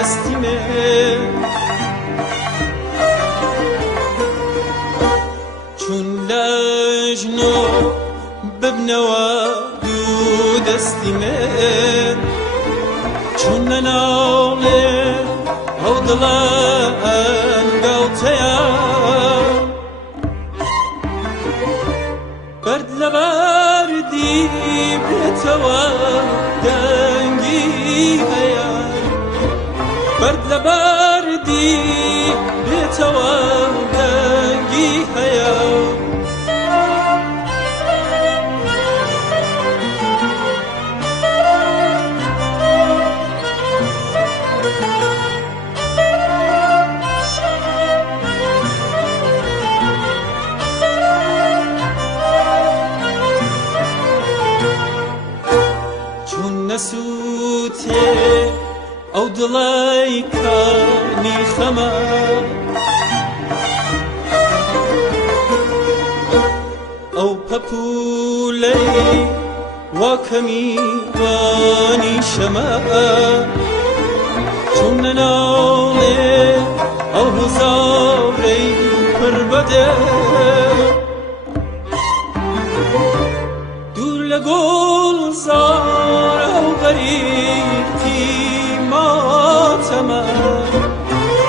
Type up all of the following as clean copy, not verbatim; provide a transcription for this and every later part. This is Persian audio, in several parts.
دستی من چون لجنو ببنوا دو دستی من چون نناله او دلان قوتيا برد لبردي بتوا دنگي هيا برد لبردي بتوا دنگي هيا نسوتي او دڵی کانی خەمە او پەپولەی واکەمی وانی شەمە چون نەناڵێ ئەو هزارەی پڕ بەدە دوور لە گوڵزار ئەو غەریبی ماتەمە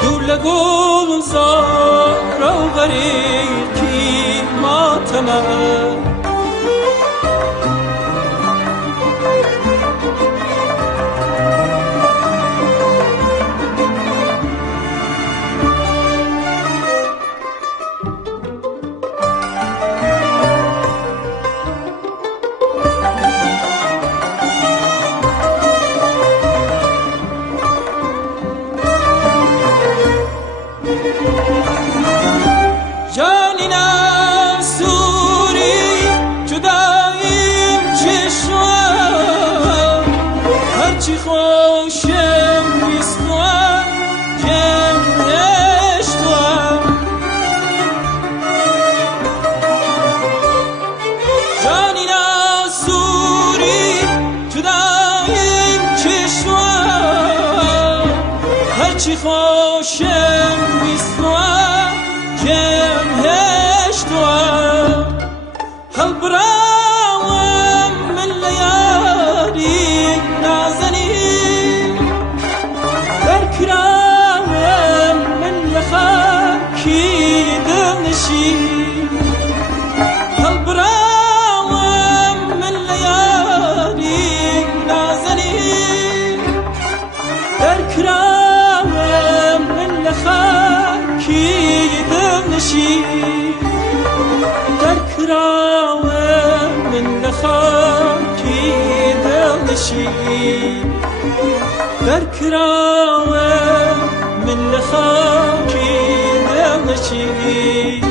دوور لە گوڵزار ئەو غەریبی ماتەمە چی خوشم بیستوام کم هشتوام هل براوم من لیاری نازنی در کراوم من لخاکی دل نشی هل براوم من لیاری نازنی در کراوم خاکی دل نشی در کراوم من خاکی دل نشی در کراوم من خاکی دل نشی